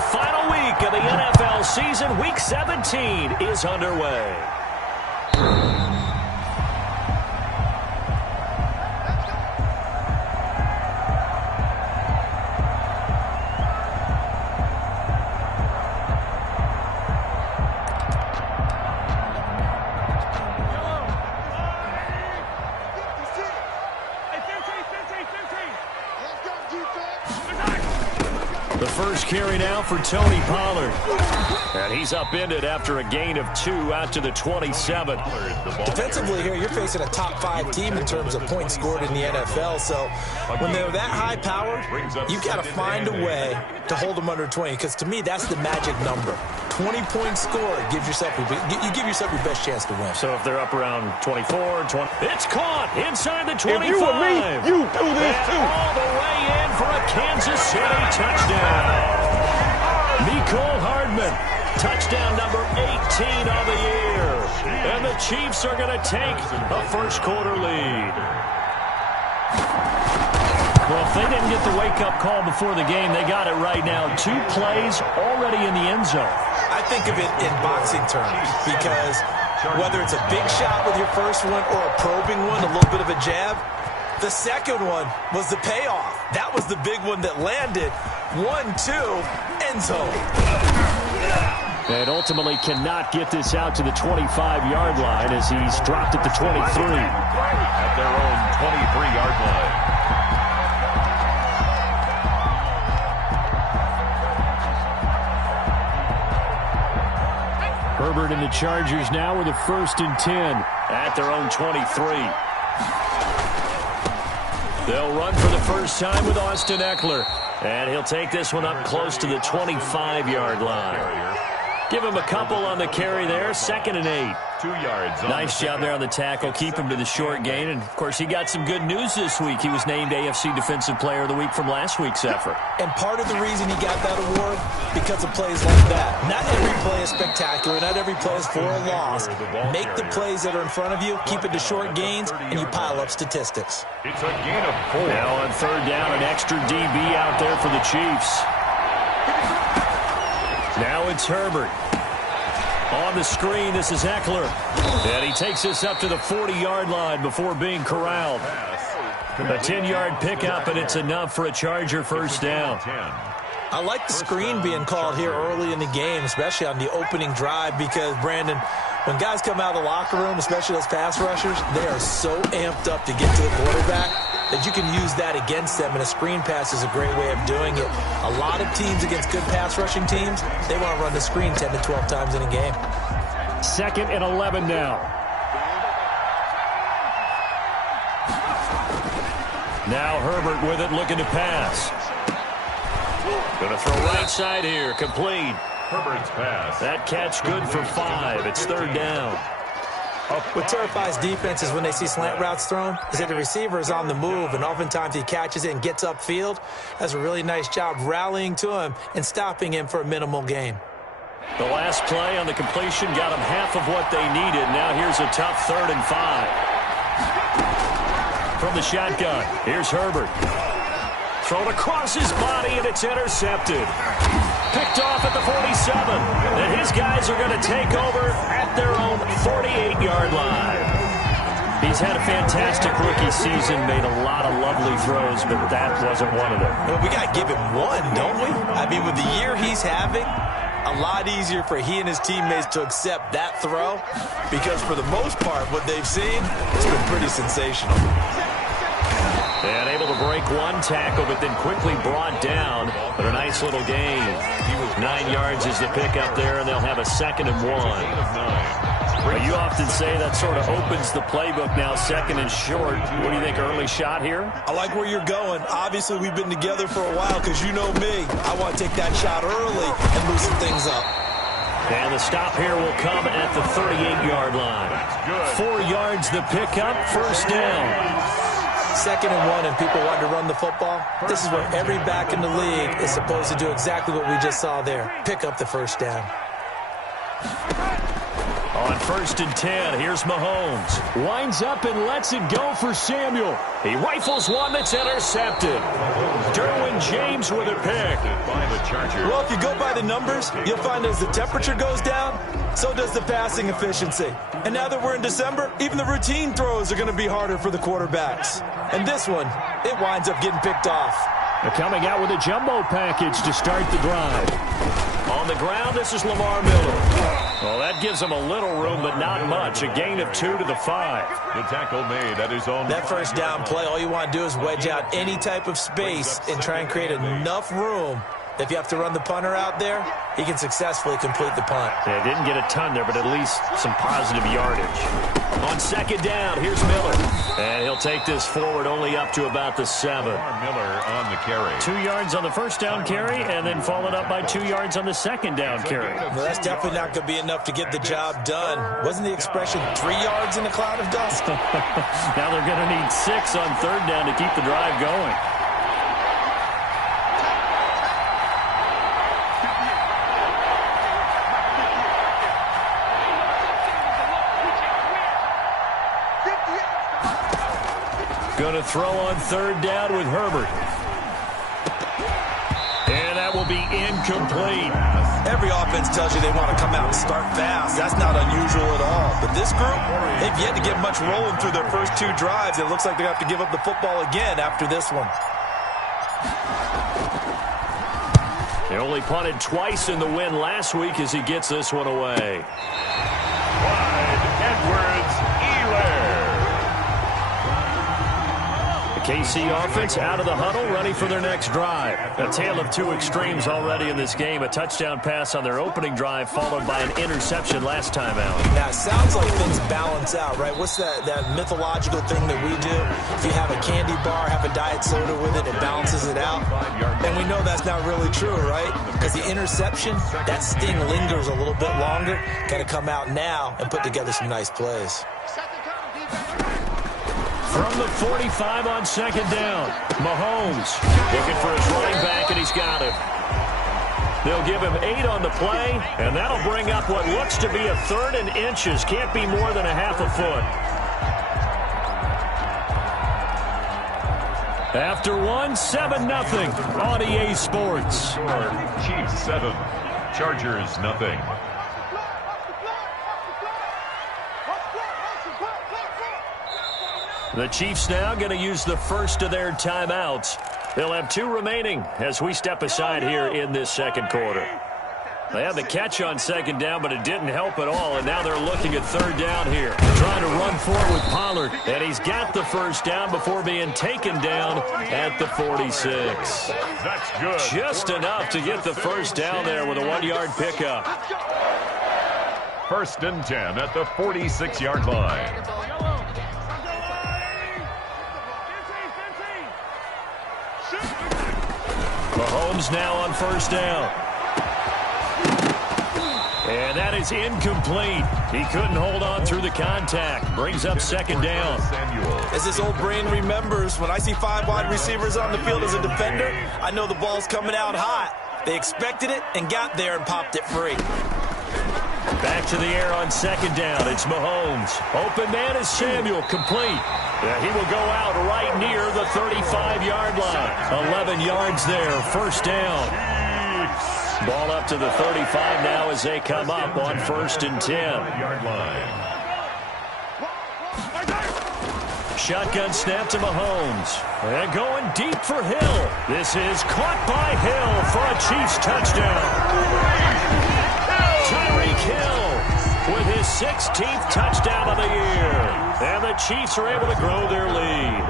The final week of the NFL season, Week 17, is underway. The first carry now for Tony Pollard. And he's upended after a gain of 2 out to the 27. Defensively here, you're facing a top-5 team in terms of points scored in the NFL. So when they're that high-powered, you've got to find a way to hold them under 20. Because to me, that's the magic number. 20 points scored gives yourself you give yourself your best chance to win. So if they're up around 24, 20, it's caught inside the 25. If you were me, you do this too. All the way in for a Kansas City touchdown. Nicole Hardman, touchdown number 18 of the year. And the Chiefs are going to take a first-quarter lead. Well, if they didn't get the wake-up call before the game, they got it right now. 2 plays already in the end zone. I think of it in boxing terms because whether it's a big shot with your first one or a probing one, a little bit of a jab, the second one was the payoff. That was the big one that landed. 1-2, end zone. And ultimately cannot get this out to the 25-yard line as he's dropped at the 23. At their own 23-yard line. Herbert and the Chargers now with a 1st and 10 at their own 23. They'll run for the first time with Austin Eckler. And he'll take this one up close to the 25-yard line. Give him a couple on the carry there. 2nd and 8. 2 yards. Nice job there on the tackle. Keep him to the short gain. And, of course, he got some good news this week. He was named AFC Defensive Player of the Week from last week's effort. And part of the reason he got that award, because of plays like that. Not every play is spectacular. Not every play is for a loss. Make the plays that are in front of you, keep it to short gains, and you pile up statistics. It's a gain of 4. Now on 3rd down, an extra DB out there for the Chiefs. Now it's Herbert. On the screen, this is Eckler. And he takes this up to the 40-yard line before being corralled. A 10-yard pickup, and it's enough for a Charger first down. I like the screen being called here early in the game, especially on the opening drive, because, Brandon, when guys come out of the locker room, especially those pass rushers, they are so amped up to get to the quarterback that you can use that against them, and a screen pass is a great way of doing it. A lot of teams against good pass rushing teams, they want to run the screen 10 to 12 times in a game. 2nd and 11 now. Now Herbert with it, looking to pass. Going to throw right side here, complete. Herbert's pass. That catch good for 5. It's 3rd down. What terrifies defenses when they see slant routes thrown is that the receiver is on the move, and oftentimes he catches it and gets upfield. Does a really nice job rallying to him and stopping him for a minimal gain. The last play on the completion got them half of what they needed. Now here's a tough 3rd and 5. From the shotgun, here's Herbert. Thrown across his body, and it's intercepted. Picked off at the 47. And his guys are going to take over at their own 48-yard line. He's had a fantastic rookie season, made a lot of lovely throws, but that wasn't one of them. Well, we got to give him one, don't we? I mean, with the year he's having, a lot easier for he and his teammates to accept that throw, because for the most part, what they've seen, it's been pretty sensational. And able to break one tackle, but then quickly brought down. But a nice little gain. 9 yards is the pickup there, and they'll have a 2nd and 1. Well, you often say that sort of opens the playbook now, 2nd and short. What do you think, early shot here? I like where you're going. Obviously, we've been together for a while, because you know me. I want to take that shot early and loosen things up. And the stop here will come at the 38-yard line. 4 yards the pickup, 1st down. 2nd and 1, and people want to run the football. This is where every back in the league is supposed to do exactly what we just saw there. Pick up the 1st down. On 1st and 10, here's Mahomes. Winds up and lets it go for Samuel. He rifles one that's intercepted. Derwin James with a pick. Well, if you go by the numbers, you'll find as the temperature goes down, so does the passing efficiency. And now that we're in December, even the routine throws are going to be harder for the quarterbacks. And this one, it winds up getting picked off. They're coming out with a jumbo package to start the drive. On the ground, this is Lamar Miller. Well, that gives him a little room, but not much. A gain of 2 to the 5. The tackle made at his own. That first down play, all you want to do is wedge out any type of space and try and create enough room. If you have to run the punter out there, he can successfully complete the punt. Yeah, didn't get a ton there, but at least some positive yardage. On 2nd down, here's Miller. And he'll take this forward only up to about the 7. Miller on the carry. 2 yards on the first down carry, and then followed up by 2 yards on the second down carry. Well, that's definitely not going to be enough to get the job done. Wasn't the expression 3 yards in a cloud of dust? Now they're going to need 6 on 3rd down to keep the drive going. Going to throw on 3rd down with Herbert. And that will be incomplete. Every offense tells you they want to come out and start fast. That's not unusual at all. But this group, they've yet to get much rolling through their first 2 drives. It looks like they have to give up the football again after this one. They only punted twice in the win last week as he gets this one away. Clyde Edwards-Helaire. KC offense out of the huddle, ready for their next drive. A tale of 2 extremes already in this game. A touchdown pass on their opening drive, followed by an interception last time out. Now, it sounds like things balance out, right? What's that mythological thing that we do? If you have a candy bar, have a diet soda with it, it balances it out. And we know that's not really true, right? Because the interception, that sting lingers a little bit longer. Got to come out now and put together some nice plays. From the 45 on 2nd down, Mahomes looking for his running back, and he's got him. They'll give him 8 on the play, and that'll bring up what looks to be a 3rd and inches. Can't be more than a half a foot. After 1, 7-0 on EA Sports. Chiefs 7, Chargers 0. The Chiefs now going to use the first of their timeouts. They'll have 2 remaining as we step aside here in this 2nd quarter. They had the catch on 2nd down, but it didn't help at all, and now they're looking at 3rd down here. Trying to run forward with Pollard, and he's got the first down before being taken down at the 46. That's good. Just enough to get the first down there with a 1-yard pickup. 1st and 10 at the 46-yard line. Mahomes now on 1st down. And that is incomplete. He couldn't hold on through the contact. Brings up 2nd down. As this old brain remembers, when I see 5 wide receivers on the field as a defender, I know the ball's coming out hot. They expected it and got there and popped it free. Back to the air on 2nd down. It's Mahomes. Open man is Samuel. Complete. Yeah, he will go out right near the 35-yard line. 11 yards there. 1st down. Ball up to the 35 now as they come up on 1st and 10. Shotgun snap to Mahomes. And going deep for Hill. This is caught by Hill for a Chiefs touchdown. Tyreek Hill with his 16th touchdown of the year. And the Chiefs are able to grow their lead.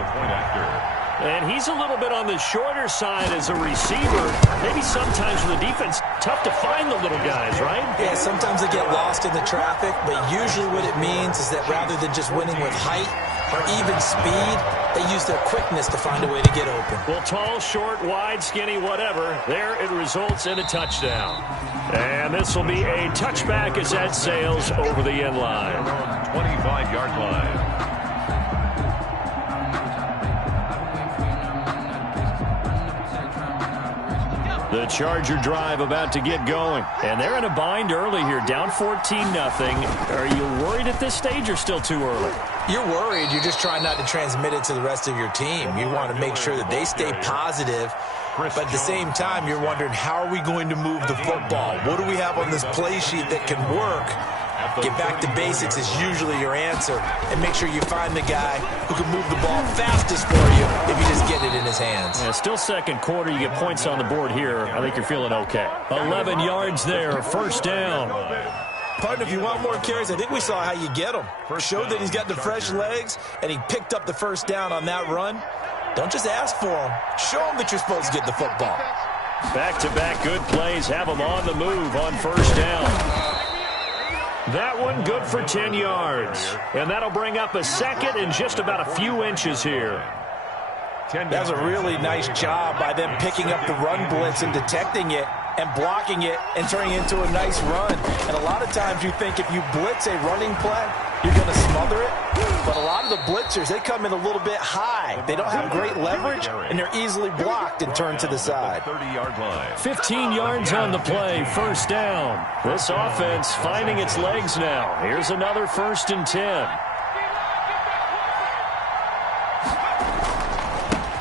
And he's a little bit on the shorter side as a receiver. Maybe sometimes for the defense, tough to find the little guys, right? Yeah, sometimes they get lost in the traffic, but usually what it means is that rather than just winning with height or even speed, they use their quickness to find a way to get open. Well, tall, short, wide, skinny, whatever, there it results in a touchdown. And this will be a touchback as that sails over the end line. 25-yard line. The Charger drive about to get going. And they're in a bind early here, down 14-0. Are you worried at this stage or still too early? You're worried. You're just trying not to transmit it to the rest of your team. You want to make sure that they stay positive. But at the same time, you're wondering, how are we going to move the football? What do we have on this play sheet that can work? Get back to basics is usually your answer. And make sure you find the guy who can move the ball fastest for you if you just get it in his hands. Yeah, still second quarter. You get points on the board here. I think you're feeling okay. 11 yards there, first down. Partner, if you want more carries, I think we saw how you get them. Showed that he's got the fresh legs, and he picked up the first down on that run. Don't just ask for them. Show them that you're supposed to get the football. Back-to-back good plays have them on the move on first down. That one good for 10 yards. And that'll bring up a second and just about a few inches here. That's a really nice job by them picking up the run blitz and detecting it and blocking it and turning it into a nice run. And a lot of times you think if you blitz a running play, you're going to smother it. But a lot of the blitzers, they come in a little bit high. They don't have great leverage, and they're easily blocked and turned to the side. 30-yard line. 15 yards on the play, first down. This offense finding its legs now. Here's another 1st and 10.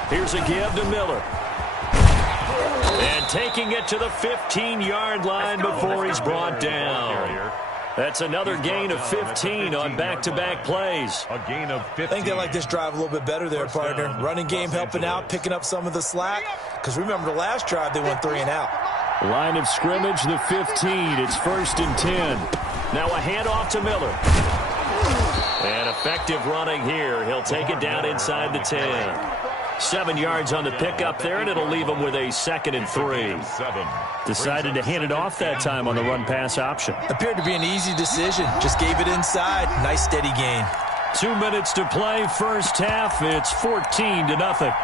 Here's a give to Miller. And taking it to the 15-yard line before he's brought down. That's another gain of 15 on back-to-back plays. A gain of 15. I think they like this drive a little bit better there, partner. Running game helping out, picking up some of the slack. Because remember, the last drive, they went 3 and out. Line of scrimmage, the 15. It's 1st and 10. Now a handoff to Miller. And effective running here. He'll take it down inside the 10. 7 yards on the pickup there, and it'll leave him with a 2nd and 3. Decided to hand it off that time on the run-pass option. Appeared to be an easy decision. Just gave it inside. Nice, steady gain. 2 minutes to play, first half. It's 14-0.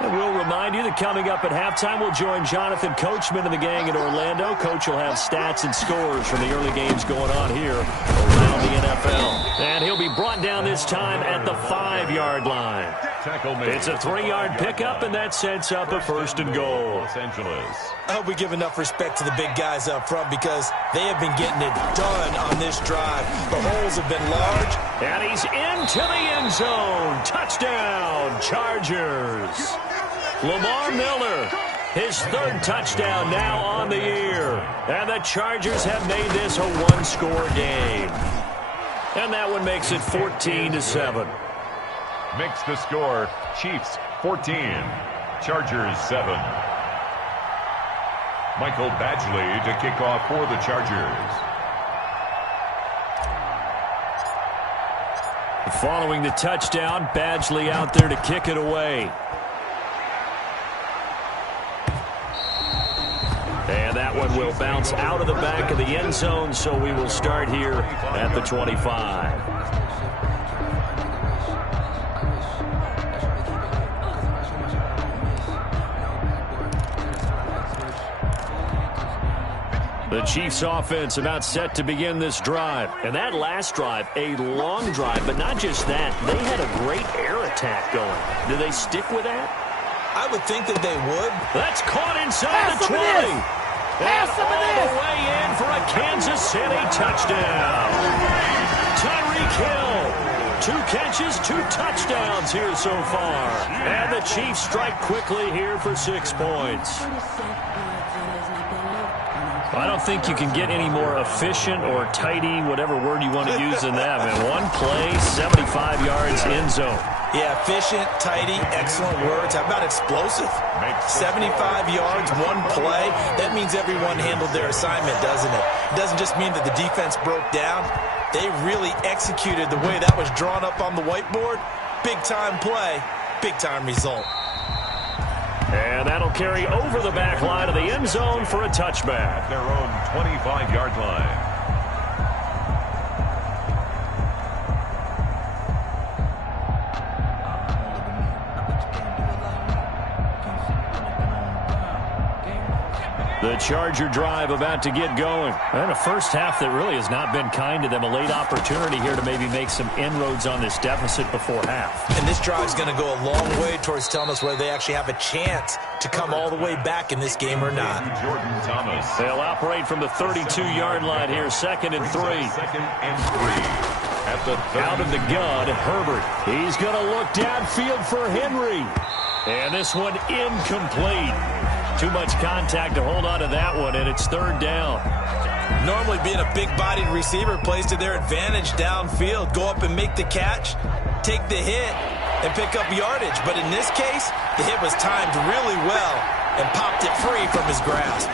And we'll remind you that coming up at halftime, we'll join Jonathan Coachman and the gang in Orlando. Coach will have stats and scores from the early games going on here around the NFL. And he'll be brought down this time at the 5-yard line. It's a 3-yard pickup, and that sets up a 1st and goal. Los Angeles. I hope we give enough respect to the big guys up front because they have been getting it done on this drive. The holes have been large. And he's into the end zone. Touchdown, Chargers. Lamar Miller, his 3rd touchdown now on the year. And the Chargers have made this a 1-score game. And that one makes it 14-7. Makes the score Chiefs 14, Chargers 7. Michael Badgley to kick off for the Chargers. Following the touchdown, Badgley out there to kick it away. And that one will bounce out of the back of the end zone, so we will start here at the 25. The Chiefs offense about set to begin this drive. And that last drive, a long drive, but not just that. They had a great air attack going. Do they stick with that? I would think that they would. That's caught inside the 20. And all the way in for a Kansas City touchdown. Tyreek Hill. 2 catches, 2 touchdowns here so far. And the Chiefs strike quickly here for 6 points. I don't think you can get any more efficient or tidy, whatever word you want to use in that. Man, 1 play, 75 yards end zone. Yeah, efficient, tidy, excellent words. How about explosive? 75 yards, 1 play. That means everyone handled their assignment, doesn't it? It doesn't just mean that the defense broke down. They really executed the way that was drawn up on the whiteboard. Big-time play, big-time result. And that'll carry over the back line of the end zone for a touchback. Their own 25-yard line. The Charger drive about to get going. And a first half that really has not been kind to them. A late opportunity here to maybe make some inroads on this deficit before half. And this drive is going to go a long way towards telling us whether they actually have a chance to come all the way back in this game or not. Jordan Thomas. They'll operate from the 32-yard line here, 2nd and 3. 2nd and 3. At the out of the gun, Herbert. He's going to look downfield for Henry. And this one incomplete. Too much contact to hold on to that one, and it's 3rd down. Normally being a big-bodied receiver plays to their advantage downfield. Go up and make the catch, take the hit, and pick up yardage. But in this case, the hit was timed really well and popped it free from his grasp.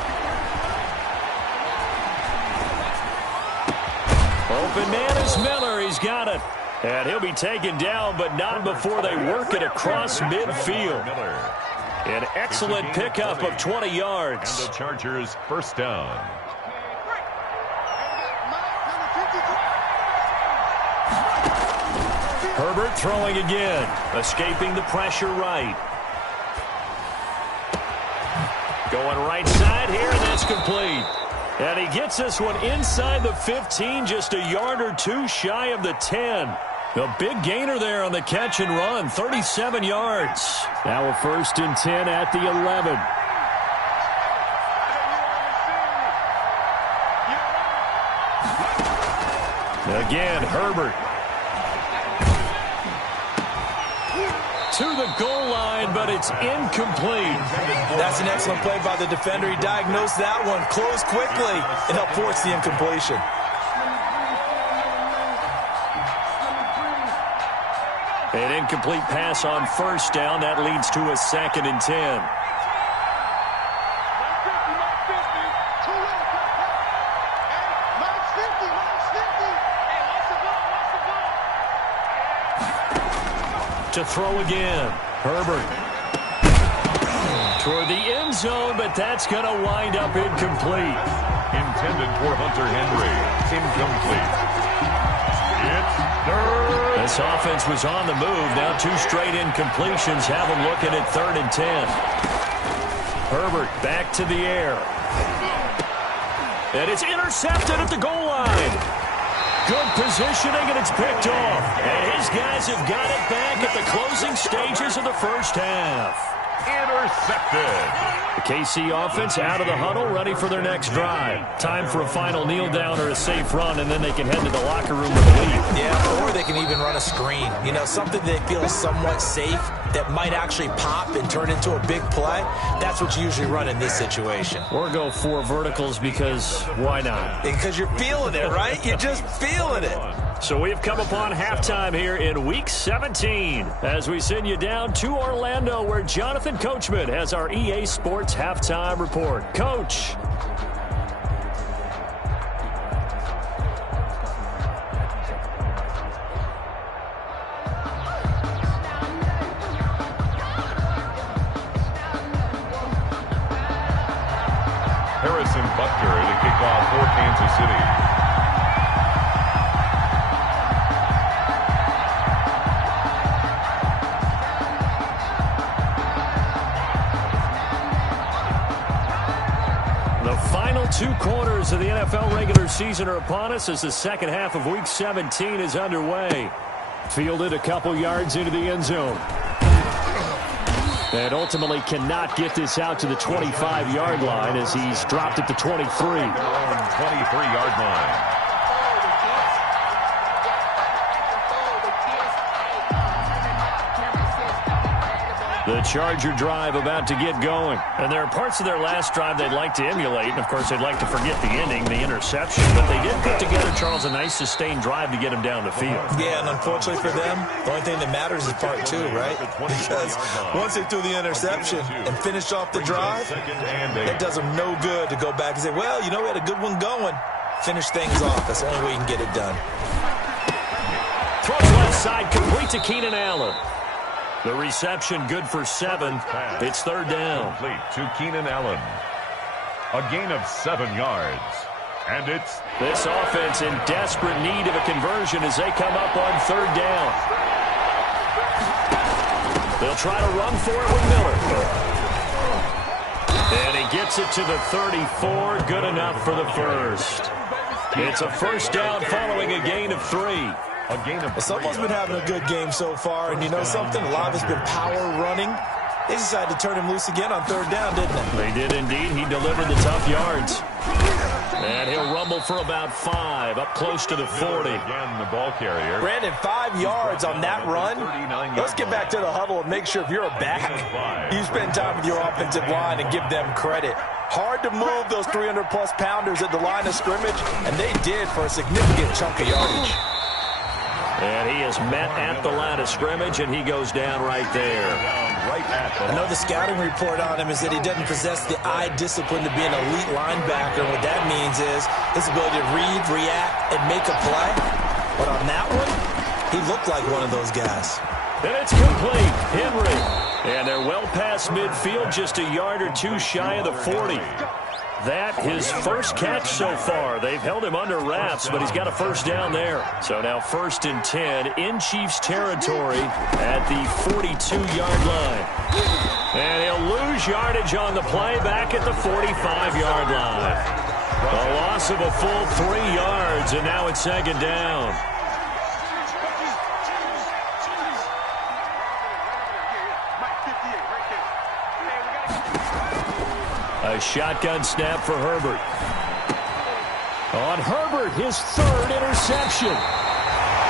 Open man is Miller. He's got it. And he'll be taken down, but not before they work it across midfield. An excellent pickup of 20 yards. And the Chargers first down. Herbert throwing again. Escaping the pressure right. Going right side here, and that's complete. And he gets this one inside the 15, just a yard or two shy of the 10. The big gainer there on the catch and run, 37 yards. Now a 1st and 10 at the 11. Again, Herbert. To the goal line, but it's incomplete. That's an excellent play by the defender. He diagnosed that one, closed quickly, and helped force the incompletion. An incomplete pass on 1st down. That leads to a 2nd and 10. To throw again. Herbert. Toward the end zone, but that's going to wind up incomplete. Intended for Hunter Henry. Incomplete. It's 3rd. This offense was on the move. Now 2 straight incompletions have them looking at 3rd and 10. Herbert back to the air. And it's intercepted at the goal line. Good positioning, and it's picked off. And his guys have got it back at the closing stages of the first half. Intercepted. The KC offense out of the huddle, ready for their next drive. Time for a final kneel down or a safe run, and then they can head to the locker room with a lead. Yeah, or they can even run a screen. You know, something they feel is somewhat safe that might actually pop and turn into a big play. That's what you usually run in this situation. Or go 4 verticals because why not? Because you're feeling it, right? You're just feeling it. So we've come upon halftime here in Week 17 as we send you down to Orlando where Jonathan Coachman has our EA Sports Halftime Report. Coach. Harrison Butker to kick off for Kansas City. The final 2 quarters of the NFL regular season are upon us as the second half of Week 17 is underway. Fielded a couple yards into the end zone. And ultimately cannot get this out to the 25-yard line as he's dropped at the 23. 23-yard line. The Charger drive about to get going. And there are parts of their last drive they'd like to emulate. And, of course, they'd like to forget the ending, the interception. But they did put together, Charles, a nice sustained drive to get him down the field. Yeah, and unfortunately for them, the only thing that matters is part 2, right? Because once they threw the interception and finished off the drive, it does them no good to go back and say, well, you know, we had a good one going. Finish things off. That's the only way you can get it done. Throws left side, complete to Keenan Allen. The reception good for 7. It's 3rd down. Complete to Keenan Allen. A gain of 7 yards. And it's... This offense in desperate need of a conversion as they come up on 3rd down. They'll try to run for it with Miller. And he gets it to the 34. Good enough for the first. It's a first down following a gain of 3. Well, someone's been having a good game so far, and you know something? A lot of it's been power running. They decided to turn him loose again on third down, didn't they? They did indeed. He delivered the tough yards. And he'll rumble for about 5, up close to the 40. Again, the ball carrier. Brandon, 5 yards on that run. Let's get back to the huddle and make sure if you're a back, you spend time with your offensive line and give them credit. Hard to move those 300-plus pounders at the line of scrimmage, and they did for a significant chunk of yardage. And he is met at the line of scrimmage, and he goes down right there. I know the scouting report on him is that he doesn't possess the eye discipline to be an elite linebacker. What that means is his ability to read, react, and make a play. But on that one, he looked like one of those guys. And it's complete. Henry. And they're well past midfield, just a yard or 2 shy of the 40. That his first catch so far. They've held him under wraps, but he's got a first down there. So now 1st and 10 in Chiefs territory at the 42-yard line. And he'll lose yardage on the play back at the 45-yard line. A loss of a full 3 yards, and now it's 2nd down. A shotgun snap for Herbert. On Herbert, his 3rd interception.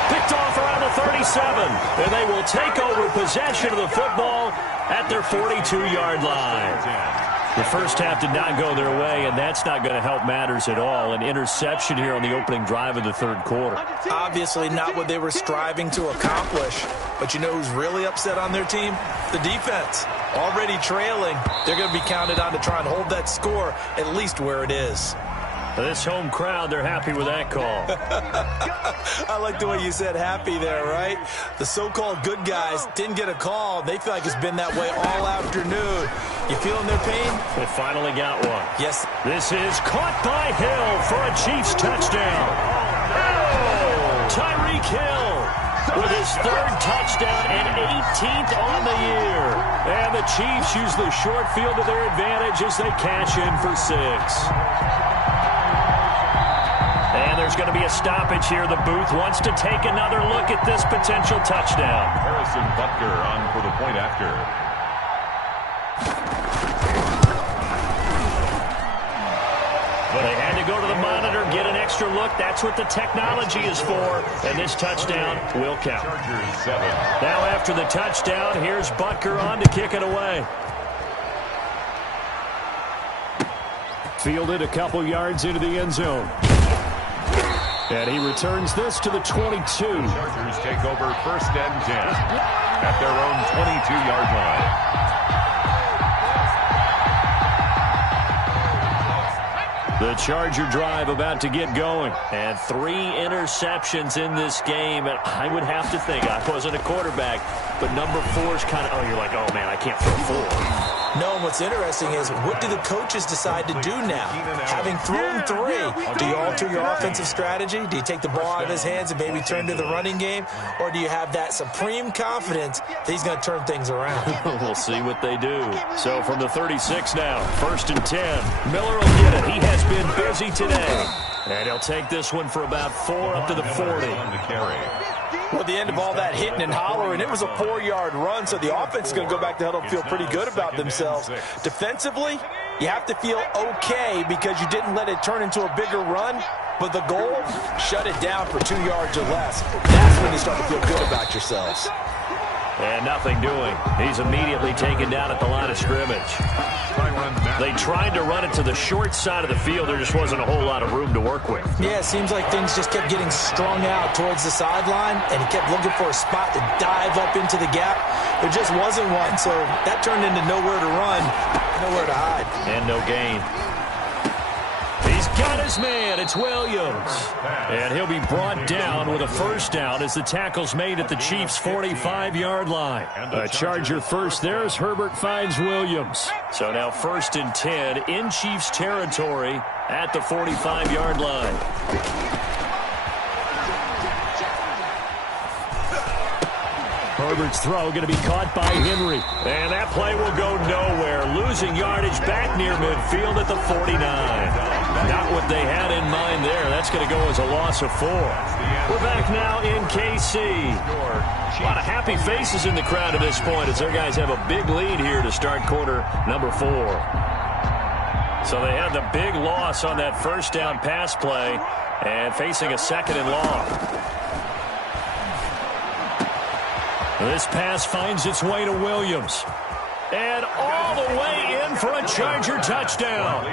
Picked off around the 37. And they will take over possession of the football at their 42-yard line. The first half did not go their way, and that's not going to help matters at all. An interception here on the opening drive of the 3rd quarter. Obviously not what they were striving to accomplish. But you know who's really upset on their team? The defense. Already trailing. They're going to be counted on to try and hold that score at least where it is. This home crowd, they're happy with that call. I like the way you said happy there, right? The so-called good guys didn't get a call. They feel like it's been that way all afternoon. You feeling their pain? They finally got one. Yes. This is caught by Hill for a Chiefs touchdown. Oh! Tyreek Hill with his 3rd touchdown and 18th on the year. And the Chiefs use the short field to their advantage as they cash in for 6. And there's going to be a stoppage here. The booth wants to take another look at this potential touchdown. Harrison Butker on for the point after. But they had to go to the monitor, get an extra look. That's what the technology is for. And this touchdown will count. Chargers 7. Now after the touchdown, here's Butker on to kick it away. Fielded a couple yards into the end zone. And he returns this to the 22. Chargers take over 1st and 10 at their own 22-yard line. The Charger drive about to get going. And 3 interceptions in this game. And I would have to think, I wasn't a quarterback, but number 4 is kind of, oh, you're like, oh, man, I can't throw 4. No, and what's interesting is, what do the coaches decide to do now? Having thrown 3, do you alter your offensive strategy? Do you take the ball out of his hands and maybe turn to the running game? Or do you have that supreme confidence that he's going to turn things around? We'll see what they do. So from the 36 now, 1st and 10. Miller will get it. He has been busy today. And he'll take this one for about 4 up to the 40. Well, at the end of all that hitting and hollering, it was a 4-yard run, so the offense is going to go back to huddle and feel pretty good about themselves. Defensively, you have to feel okay because you didn't let it turn into a bigger run, but the goal, shut it down for 2 yards or less. That's when you start to feel good about yourselves. And nothing doing. He's immediately taken down at the line of scrimmage. They tried to run it to the short side of the field. There just wasn't a whole lot of room to work with. Yeah, it seems like things just kept getting strung out towards the sideline, and he kept looking for a spot to dive up into the gap. There just wasn't one, so that turned into nowhere to run, nowhere to hide. And no gain. He's got his man. It's Williams. And he'll be brought down with a first down as the tackle's made at the Chiefs' 45-yard line. A Charger first there as Herbert finds Williams. So now 1st and 10 in Chiefs territory at the 45-yard line. Herbert's throw going to be caught by Henry. And that play will go nowhere. Losing yardage back near midfield at the 49. Not what they had in mind there. That's going to go as a loss of 4. We're back now in KC. A lot of happy faces in the crowd at this point as their guys have a big lead here to start quarter number 4. So they had the big loss on that first down pass play and facing a 2nd and long. This pass finds its way to Williams. And all the way in for a Charger touchdown.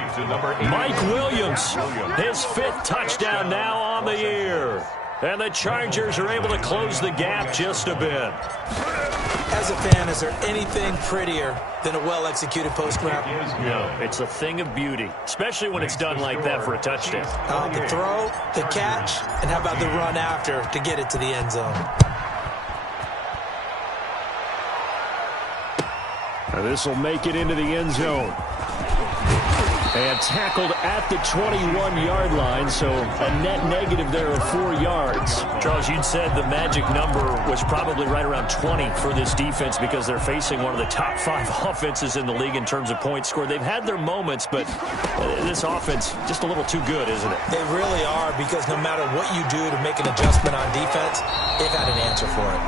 Mike Williams, his 5th touchdown now on the year. And the Chargers are able to close the gap just a bit. As a fan, is there anything prettier than a well-executed post route? No, it's a thing of beauty, especially when it's done like that for a touchdown. The throw, the catch, and how about the run after to get it to the end zone? This will make it into the end zone. And tackled at the 21-yard line, so a net negative there of 4 yards. Charles, you'd said the magic number was probably right around 20 for this defense because they're facing one of the top 5 offenses in the league in terms of points scored. They've had their moments, but this offense just a little too good, isn't it? They really are, because no matter what you do to make an adjustment on defense, they've got an answer for it.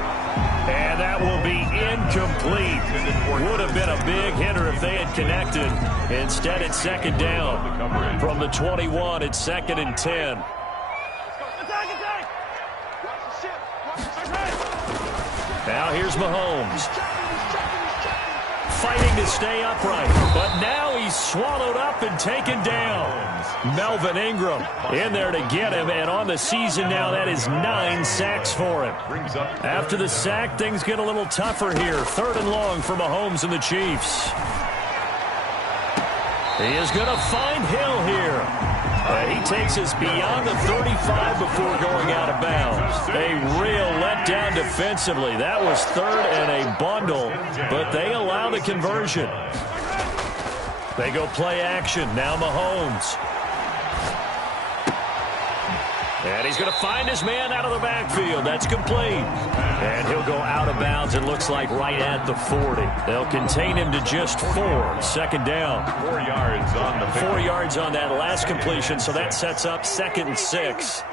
And that will be incomplete. Would have been a big hitter if they had connected. Instead, it's 2nd down. From the 21, it's 2nd and 10. Now here's Mahomes. Fighting to stay upright, but now he's swallowed up and taken down. Melvin Ingram in there to get him, and on the season now, that is 9 sacks for him. After the sack, things get a little tougher here. 3rd and long for Mahomes and the Chiefs. He is going to find Hill here. He takes us beyond the 35 before going out of bounds. A real letdown defensively. That was 3rd and a bundle, but they allow the conversion. They go play action. Now Mahomes. And he's going to find his man out of the backfield. That's complete. And he'll go out of bounds, it looks like, right at the 40. They'll contain him to just 4. 2nd down. 4 yards on the 4 yards on that last completion, so that sets up 2nd and 6.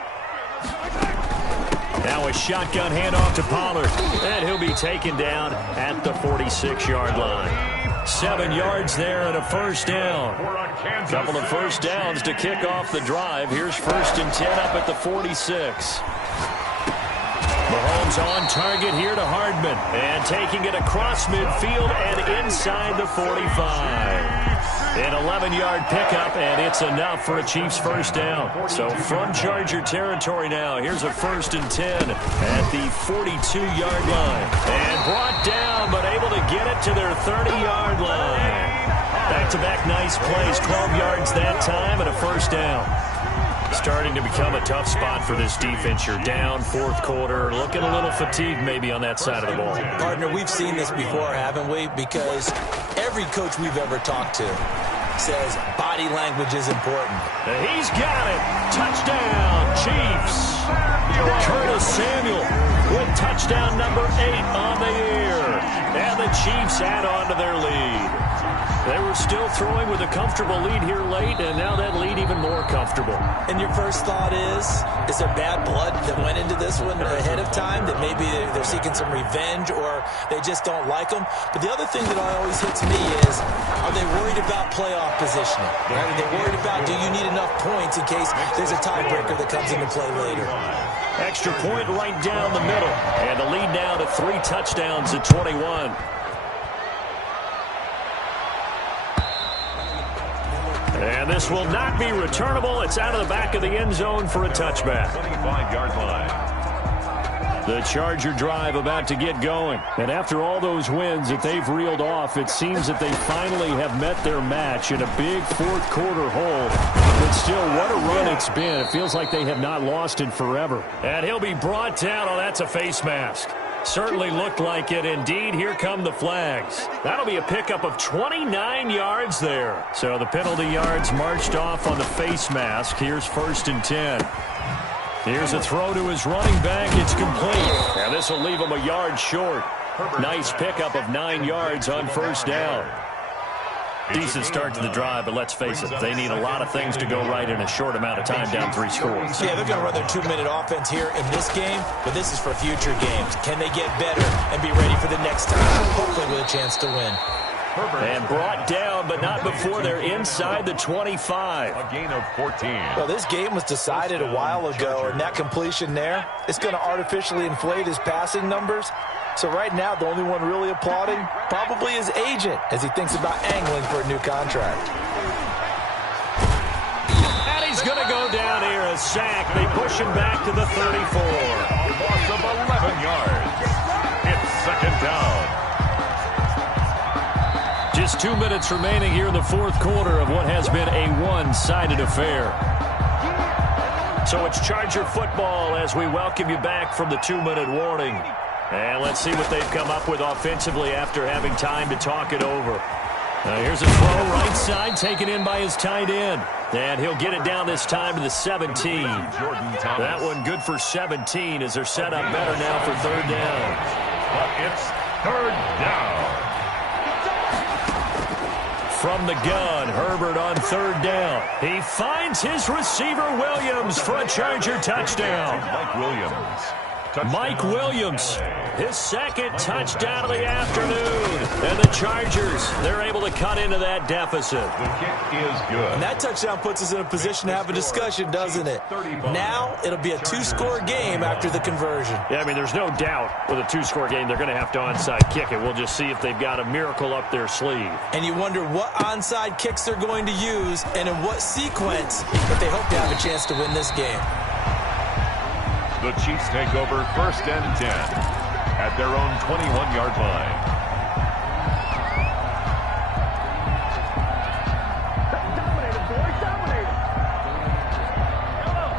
Now a shotgun handoff to Pollard. And he'll be taken down at the 46-yard line. 7 yards there and a 1st down. Couple of 1st downs to kick off the drive. Here's 1st and 10 up at the 46. Mahomes on target here to Hardman. And taking it across midfield and inside the 45. An 11-yard pickup, and it's enough for a Chiefs 1st down. So from Charger territory now, here's a 1st and 10 at the 42-yard line. And brought down, but able to get it to their 30-yard line. Back-to-back nice plays, 12 yards that time, and a 1st down. Starting to become a tough spot for this defense. You're down 4th quarter, looking a little fatigued maybe on that side of the ball. Partner, we've seen this before, haven't we? Because every coach we've ever talked to says body language is important. He's got it. Touchdown, Chiefs. Curtis Samuel with touchdown number 8 on the year. And the Chiefs add on to their lead. They were still throwing with a comfortable lead here late, and now that lead even more comfortable. And your first thought is there bad blood that went into this one ahead of time, that maybe they're seeking some revenge or they just don't like them? But the other thing that always hits me is, are they worried about playoff positioning? Right? Are they worried about, do you need enough points in case there's a tiebreaker that comes into play later? Extra point right down the middle, and the lead now to 3 touchdowns at 21. And this will not be returnable. It's out of the back of the end zone for a touchback. 25-yard line. The Charger drive about to get going. And after all those wins that they've reeled off, it seems that they finally have met their match in a big 4th quarter hold. But still, what a run it's been. It feels like they have not lost in forever. And he'll be brought down. Oh, that's a face mask. Certainly looked like it. Indeed, here come the flags. That'll be a pickup of 29 yards there. So the penalty yards marched off on the face mask. Here's 1st and 10. Here's a throw to his running back. It's complete. And this this will leave them a yard short. Nice pickup of 9 yards on first down. Decent start to the drive, but let's face it, they need a lot of things to go right in a short amount of time, down 3 scores. Yeah, they're going to run their 2-minute offense here in this game, but this is for future games. Can they get better and be ready for the next time, hopefully with a chance to win? And brought down, but not before they're inside the 25. A gain of 14. Well, this game was decided a while ago, and that completion there, it's going to artificially inflate his passing numbers. So right now, the only one really applauding probably his agent as he thinks about angling for a new contract. And he's going to go down here, a sack. They push him back to the 34. A loss of 11 yards. It's second down. Just 2 minutes remaining here in the fourth quarter of what has been a one-sided affair. So it's Charger football as we welcome you back from the 2-minute warning. And let's see what they've come up with offensively after having time to talk it over. Here's a throw right side taken in by his tight end. And he'll get it down this time to the 17. That one good for 17 as they're set up better now for third down. But it's third down. From the gun, Herbert on third down. He finds his receiver Williams for a Charger touchdown. Mike Williams, his second touchdown of the afternoon. And the Chargers, they're able to cut into that deficit. The kick is good. And that touchdown puts us in a position to have a discussion, doesn't it? Now it'll be a 2-score game after the conversion. Yeah, I mean, there's no doubt with a 2-score game they're going to have to onside kick it. We'll just see if they've got a miracle up their sleeve. And you wonder what onside kicks they're going to use and in what sequence if they hope to have a chance to win this game. The Chiefs take over first and 10 at their own 21-yard line.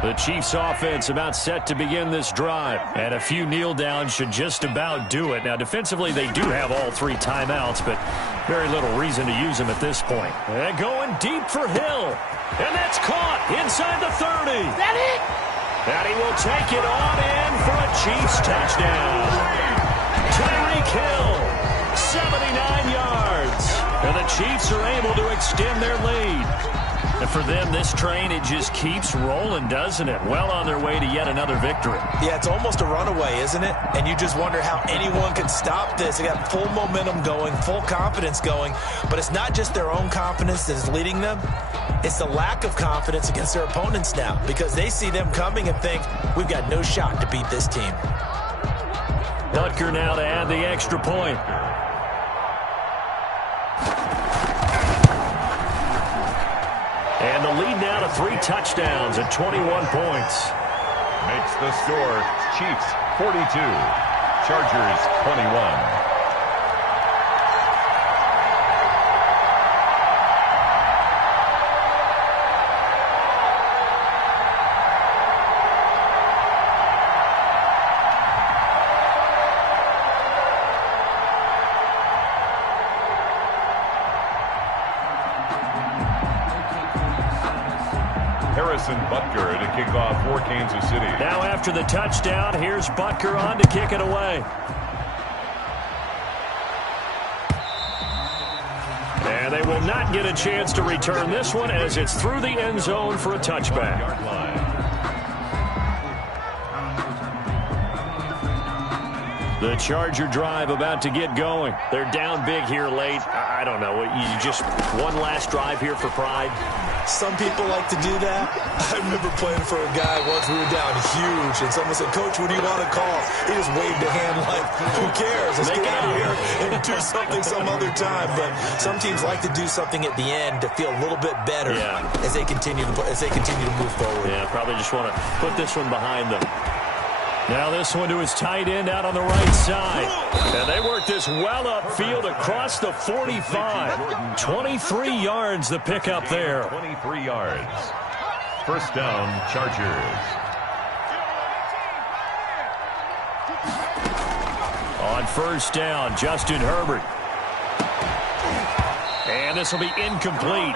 The Chiefs offense about set to begin this drive. And a few kneel downs should just about do it. Now, defensively, they do have all 3 timeouts, but very little reason to use them at this point. And going deep for Hill. And that's caught inside the 30. Is that it? And he will take it on in for a Chiefs touchdown. Tyreek Hill, 79 yards. And the Chiefs are able to extend their lead. And for them, this train, it just keeps rolling, doesn't it? Well on their way to yet another victory. Yeah, it's almost a runaway, isn't it? And you just wonder how anyone can stop this. They got full momentum going, full confidence going. But it's not just their own confidence that is leading them. It's the lack of confidence against their opponents now because they see them coming and think, we've got no shot to beat this team. Butker now to add the extra point. And the lead now to 3 touchdowns at 21 points. Makes the score Chiefs 42, Chargers 21. Butker to kick off for Kansas City. Now after the touchdown, here's Butker on to kick it away. And they will not get a chance to return this one as it's through the end zone for a touchback. The Charger drive about to get going. They're down big here late. I don't know. You just one last drive here for pride. Some people like to do that. I remember playing for a guy once. We were down huge, and someone said, Coach, what do you want to call? He just waved a hand like, who cares? Let's get out of here and do something some other time. But some teams like to do something at the end to feel a little bit better as they continue to move forward. Yeah, probably just want to put this one behind them. Now this one to his tight end out on the right side. And they work this well upfield across the 45. 23 yards the pickup there. 23 yards. First down, Chargers. On first down, Justin Herbert. And this will be incomplete.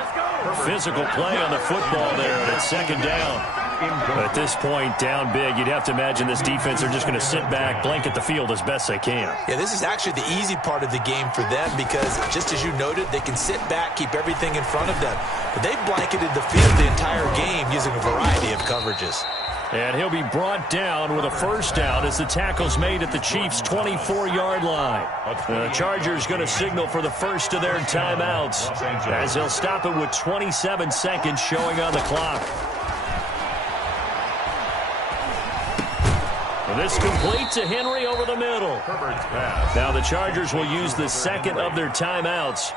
Physical play on the football there, and it's second down. At this point, down big, you'd have to imagine this defense are just going to sit back, blanket the field as best they can. Yeah, this is actually the easy part of the game for them because, just as you noted, they can sit back, keep everything in front of them. But they've blanketed the field the entire game using a variety of coverages. And he'll be brought down with a first down as the tackle's made at the Chiefs' 24-yard line. The Chargers going to signal for the first of their timeouts as they'll stop it with 27 seconds showing on the clock. This complete to Henry over the middle. Now the Chargers will use the second of their timeouts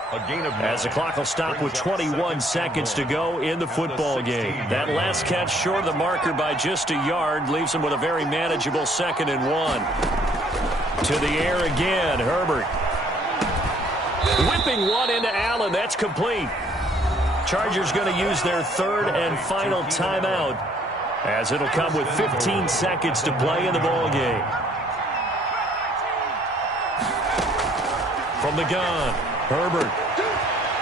as the clock will stop with 21 seconds to go in the football game. That last catch short of the marker by just a yard leaves them with a very manageable 2nd and 1. To the air again, Herbert. Whipping one into Allen. That's complete. Chargers going to use their third and final timeout, as it'll come with 15 seconds to play in the ball game. From the gun, Herbert.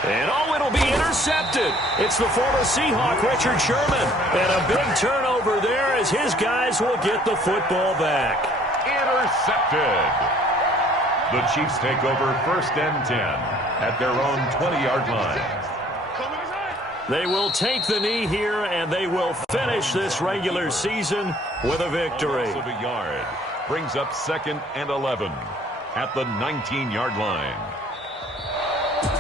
And it'll be intercepted. It's the former Seahawk, Richard Sherman. And a big turnover there as his guys will get the football back. Intercepted. The Chiefs take over 1st and 10 at their own 20-yard line. They will take the knee here, and they will finish this regular season with a victory. Of a yard brings up 2nd and 11 at the 19-yard line.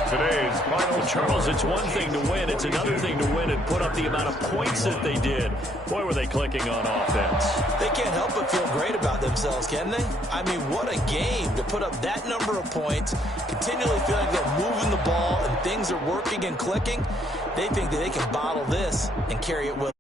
Today's final. Charles, it's one thing to win. It's another thing to win and put up the amount of points that they did. Boy, were they clicking on offense. They can't help but feel great about themselves, can they? I mean, what a game to put up that number of points, continually feel like they're moving the ball and things are working and clicking. They think that they can bottle this and carry it with